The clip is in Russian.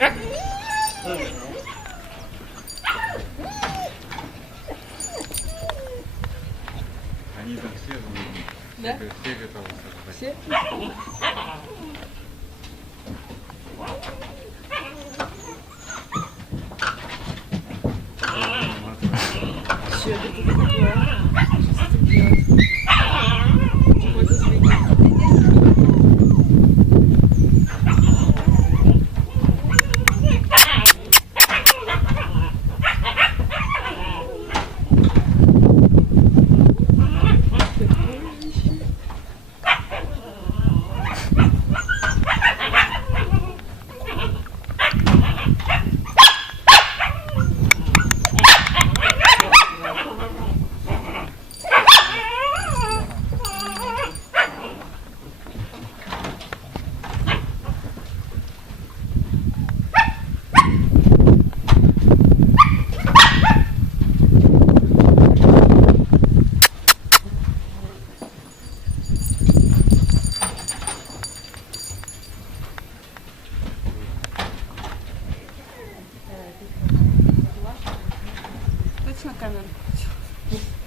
Они там все, Да? все готовы сожрать. Все? Что это тут такое? Что с этим делать? Какой-то змея. Точно камера?